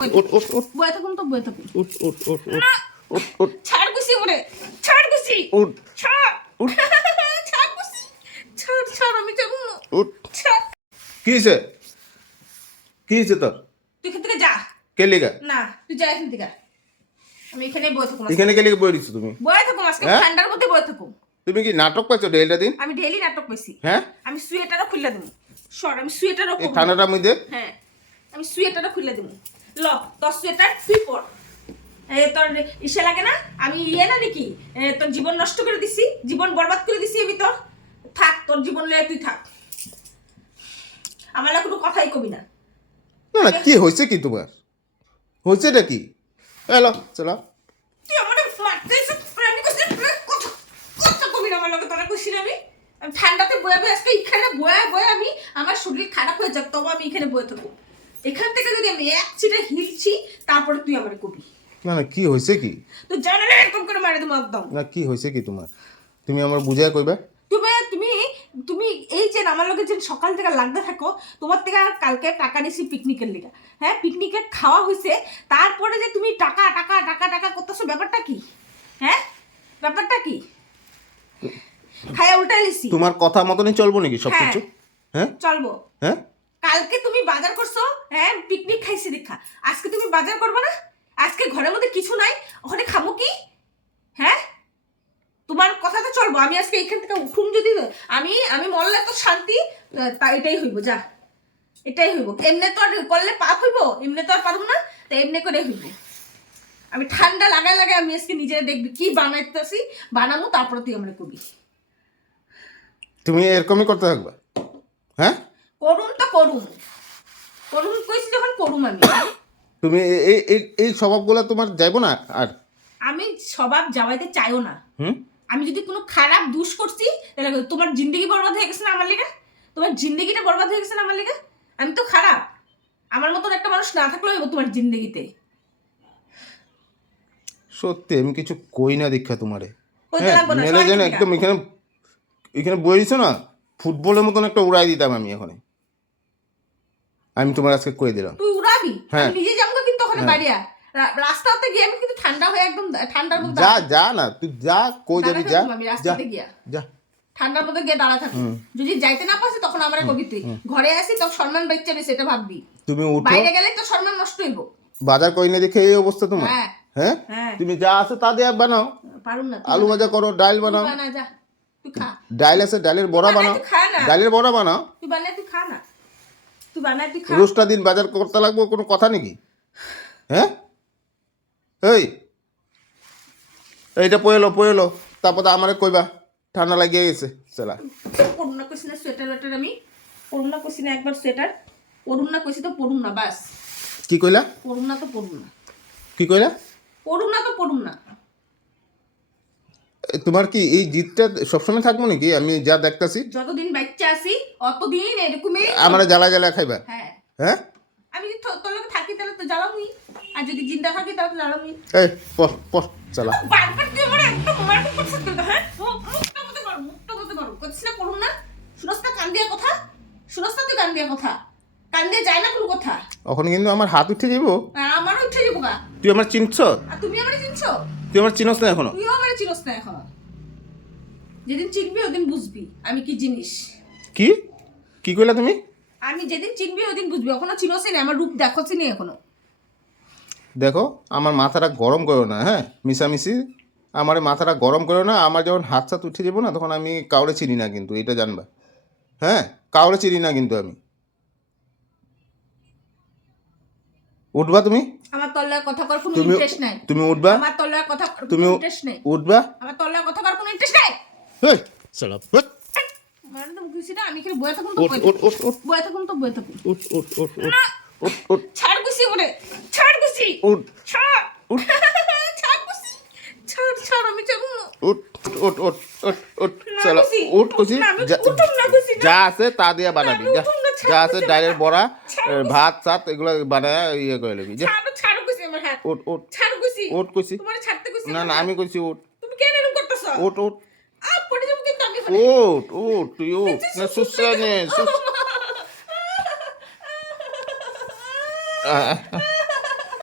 উঠ উঠ উঠ বয়ে থাকুন তো বয়ে থাকুন। উঠ উঠ উঠ উঠ উঠ উঠ। ছাড় গুছি ওরে ছাড় গুছি। উঠ। ছাড়। উঠ। ছাড় গুছি। ছাড় ছাড় আমি যাব না। উঠ। ছাড়। কি হয়েছে? কি হয়েছে তোর? তুই এখান থেকে যা। কে লিগা? না তুই যা এখান থেকে। আমি এখানে বয়ে থাকুন এখানে কে লিগে বই দিচ্ছ তুমি? বয়ে থাকুন আজকে হ্যাঁ? ঠান্ডার মধ্যে বয়ে থাকুন তুমি কি নাটক পাইছো ডেলটা দিন? আমি ডেইলি নাটক পেয়েছি হ্যাঁ? আমি সুয়েটারও খুলে দেবো। সর আমি সুয়েটারও। ঠান্ডাটার মধ্যে? হ্যাঁ আমি সুয়েটারও খুলে দেবো। ল তোর সুয়েটার তুই পর। এ তোর ইসে লাগে না? আমি ইয়ে না নাকি? তোর জীবন নষ্ট করে দিছি জীবন বরবাদ করে দিছি আমি তোর। থাক তোর জীবন লয়ে তুই থাক। আমার কোনো কথাই কবি না। না না কি হয়েছে কি তোমার? চলো। তুই আমার ঠান্ডাতে বয়ে বয়ে আজকে এখানে বয়ে বয়ে আমি আমার শরীর খারাপ হয়ে যাক তবু আমি এখানে বয়ে থাকব। এখান থেকে যদি আমি এক চিটা হিলছি তারপরে তুই আমার কবি না না কি হয়েছে কি? তো জানে না এরকম করে মারে দেবো একদম। না কি হয়েছে কি তোমার? তুমি আমার বুঝায় কইবা? তুমি তুমি তুমি এই যে আমার লোকের যে সকাল থেকে লাগতে থাকো তোমার থেকে কালকে টাকা নিছি পিকনিকের লিগা। হ্যাঁ পিকনিকে খাওয়া হয়েছে তারপরে যে তুমি টাকা টাকা টাকা টাকা করতেছো ব্যাপারটা কি? হ্যাঁ ব্যাপারটা কি? খায়া উল্টাই লিছি তোমার কথা মতনই চলবো নাকি সব হ্যাঁ। কিছু হ্যাঁ? চলবো। হ্যাঁ? কালকে তুমি বাজার করছ হ্যাঁ পিকনিক খাইছি দেখা আজকে তুমি বাজার করবে না? আজকে ঘরের মধ্যে কিছু নাই, ওখানে খাব কি? হ্যাঁ? তোমার কথা তো চলবো, আমি আজকে এখান থেকে উঠুন যদি, আমি আমি মরলে তো শান্তি তা এটাই হইব, যা। এটাই হইব। এমনি তো আর করলে পাপ হইব, এমনি তো আর পারব না, তো এমনি করে হইব। আমি ঠান্ডা লাগায় লাগায় আমি আজকে নিজে দেখবি, কি বানাইতেছি বানাবো তারপর তুই আমরা কবি। তুমি এরকমই করতে থাকবা হ্যাঁ? করুন তো করুন করুন কইছি যখন করুম আমি। তুমি এই এই এই স্বভাবগুলো তোমার যাইবো না আর? আমি স্বভাব যাওয়াইতে চাইও না। হুম? আমি যদি কোনো খারাপ দুষ করছি তাহলে তোমার জিন্দগি বরবাদ হয়ে গেছে না আমার লেগে? তোমার জিন্দগিটা বরবাদ হয়ে গেছে না আমার লেগে? আমি তো খারাপ। আমার মতন একটা মানুষ না থাকলেও হইবো তোমার জিন্দগিতে। সত্যি আমি কিছু কই না দীক্ষা তোমারে। হ্যাঁ মেলে যেন একদম এখানে এখানে বইছো না ফুটবলের মতন একটা উড়াই দিতাম আমি এখানে আমি তোমার আজকে কই দিলাম? তুই উড়াবি? হ্যাঁ। নিজে যাব কিন্তু ওখানে বাড়িয়া রাস্তাতে গিয়ে আমি কিন্তু ঠান্ডা হয়ে একদম ঠান্ডার মধ্যে যা যা না তুই যা কই যাবি যা। আমি রাস্তাতে গিয়া। যা। ঠান্ডার মধ্যে গিয়ে দাঁড়া থাকব। যদি যাইতে না পারছি তখন আমরা কবি তুই ঘরে আসি তো সম্মান বেচছে আমি সেটা ভাববি। তুমি উঠো। বাইরে গেলে তো সম্মান নষ্ট হইব। বাজার কই না দেখে এই অবস্থা তোমার? হ্যাঁ। হ্যাঁ? হ্যাঁ। তুমি যা আছে তা দিয়ে বানাও। পারুম না আলু ভাজা করো ডাল বানাও। বানা যা। তুই খা। ডাল আছে ডালের বড়া বানাও। তুই খা না। ডালের বড়া বানাও। তুই বানাই তুই খা না। তুই বানাই তুই খা। রোজটা দিন বাজার করতে লাগবো কোনো কথা নাকি? হ্যাঁ? এই এইটা পয়েলো পয়েলো। তারপর আমারে কইবা ঠান্ডা লাগিয়ে গেছে সেলা। পড়ুন না কইছি না সোয়েটার ওয়েটার আমি? পড়ুন না কইছি না একবার সোয়েটার? পড়ুন না কইছি তো পড়ুন না বাস। কি কইলা? পড়ুন না তো পড়ুন না। কি কইলা? পড়ুন না তো পড়ুন না। তোমার কি এই জিতটা সবসময় থাকব নাকি? আমি যা দেখতাছি। যতদিন বাচ্চা আছি অতদিন এরকমই আমরা জ্বালা জ্বালা খাইবা। হ্যাঁ। হ্যাঁ? আমি যদি তোর লগে থাকি তাহলে তো জ্বালামুই। আর যদি জিন্দা থাকি তাহলে তো জ্বালামুই। এই পর পর চালা বারবার তুই আমার একটা মারপিট করছিস কিন্তু, হ্যাঁ? মুখ- মুখটা মতো কর মুখটা মতো কর। করছিস না পড়ুন না। না কান দিয়া কথা। না তুই কান দিয়া কথা। কান দিয়ে যায় না কোনো কথা। এখন কিন্তু আমার হাত উঠে যাব আর আমারও উঠে যাব তুই আমার চিনছ? আর তুমি আমার চিনছো? তুই আমার চিনস না এখনও? তুইও আমার চিনস না এখন। যেদিন চিনবি ওদিন বুঝবি আমি কি জিনিস। কি? কি কইলা তুমি? আমি যেদিন চিনবি ওদিন বুঝবি। এখনও চিনসই না আমার রূপ দেখছি নি এখনও। দেখো আমার মাথাটা গরম করো না হ্যাঁ? মিশামিশি আমার মাথাটা গরম করো না আমার যখন হাত সাত উঠে যাব না তখন আমি কাউরে চিনি না কিন্তু এটা জানবা। হ্যাঁ? কাউরে চিনি না কিন্তু আমি। উঠবা তুমি? তল্লার কথা করার কোনো তুমি ইন্টারেস্ট নাই। তুমি উঠবা? আমার তল্লার কথা তুমি ইন্টারেস্ট নাই। উঠবা? আমার তল্লার কথা করার কোনো ইন্টারেস্ট নাই। তো বুঝছি না আমি এখানে বয়ে থাকুন তো বয়ে থাকুন। তো বয়ে থাকুন। উঠ, উঠ, উঠ, উঠ, উঠ, উঠ, ছাড় গুছি ওরে ছাড় গুছি উঠ, ছাড়। ছাড় গুছি ছাড় ছাড় আমি যাব না। উঠ, উঠ, উঠ, উঠ, উঠ, না উঠ, কুছি, যা- গুছি, যা আছে তা দিয়ে বানাবি যা। যা আছে ডালের বড়া। ভাত সাত এগুলো বানায় ইয়ে করে লবি যা। ওট উঠ ছাড় গুছি ওট কুছি তোমার ছাড়তে গুছি না না আমি কইছি ওট। তুমি কেন এরকম করতেছ? ওট ওট। আ পড়ে যাব কিন্তু আমি ওট ওট তুই উঠ না সুসে নে সুস।